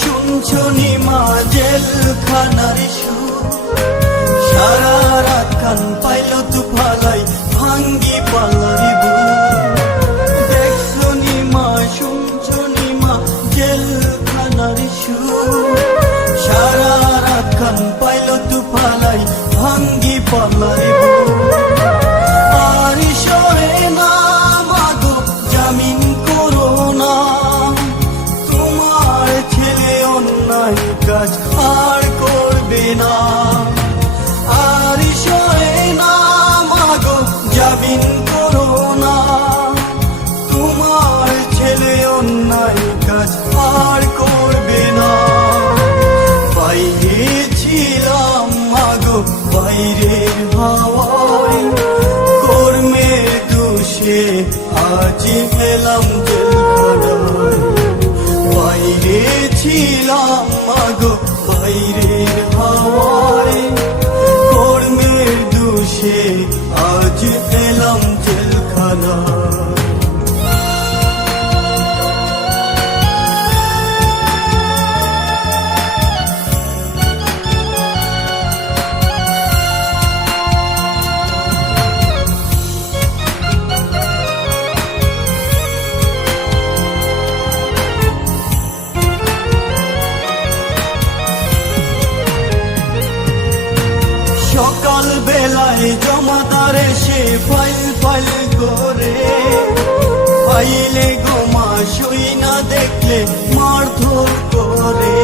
শুনছো নিমা জেলখানার সুর, সারা রাত কান পাইল তু ফালাই ভাঙ্গি পালারি বুক। দেখছো নিমা শুনছো নিমা জেলখানার সুর, সারা রাত কান পাইল তু ফালাই ভাঙ্গি পালারি বুক। আর সরে না মাগো জামিন করো না, তোমার ছেলে অন্যায় কাজ আর করবে না। আর সরে না মাগো জামিন করো না, তোমার ছেলে অন্যায় কাজ আর করবে না। বাইরে ছিলাম মাগো বাইরের হাওয়ায়, কর্মের দোষে আজ পেলাম জেলখানায়। বাইরে ছিলাম মাগো বাইরের হাওয়ায়, কর্মের দোষে আজ পেলাম জেলখানায়। সকাল বেলায় জমাদার এসে ফাইল ফাইল করে, ফাইলে গোমা সই না দেখলে মারধর করে।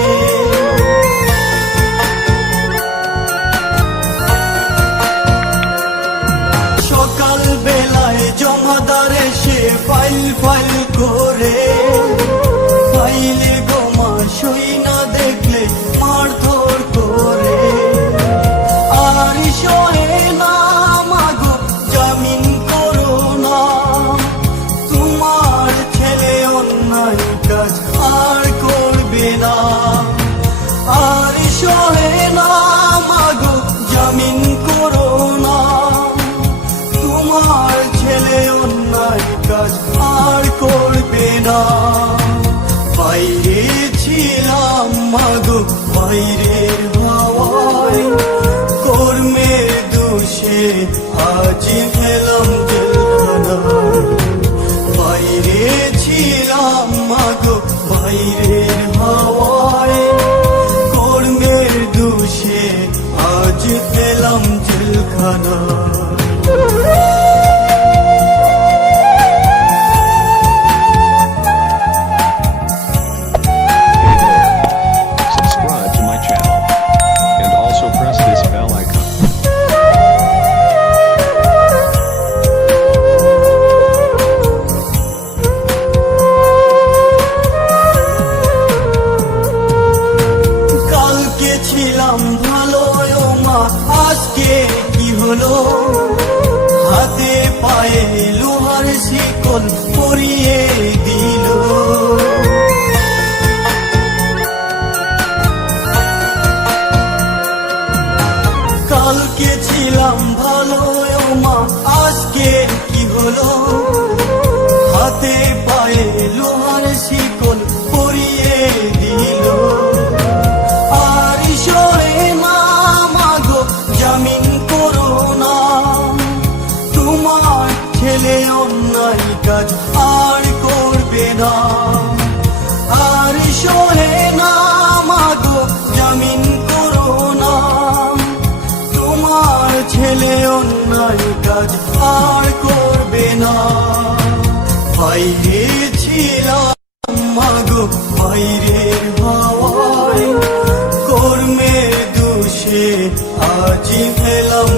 সকাল বেলায় জমাদার এসে ফাইল ফাইল করে, ফাইলে গোমা সই না দেখলে মারধর করে। আর সরে না মাগো জামিন করো না, তোমার ছেলে অন্যায় কাজ আর করবে না। আর সরে না মাগো জামিন করো না, তোমার ছেলে অন্যায় কাজ আর করবে না। বাইরে ছিলাম মাগো বাইরের হাওয়ায়, কর্মের দোষে আজ পেলাম জেলখানায়। বাইরে ছিলাম মাগো বাইরের হাওয়ায়, কর্মের দোষে আজ পেলাম জেলখানায়। Subscribe to my channel and also press this bell icon. কালকে ছিলাম ভালো মা, আজকে কি হলো? হাতে পায়ে লোহার শিকল পরিয়ে দিল। কালকে ছিলাম ভালো মা, আজকে কি হলো? হাতে পায়ে লোহার শিকল পরিয়ে দিল। আর সরে না মাগো জামিন করো না, তোমার ছেলে অন্যায় কাজ আর করবে না। আর সরে না মাগো জামিন করো না, তোমার ছেলে অন্যায় কাজ আর করবে না। বাইরে ছিলাম মাগো বাইরের হাওয়ায়, কর্মের দোষে আজ পেলাম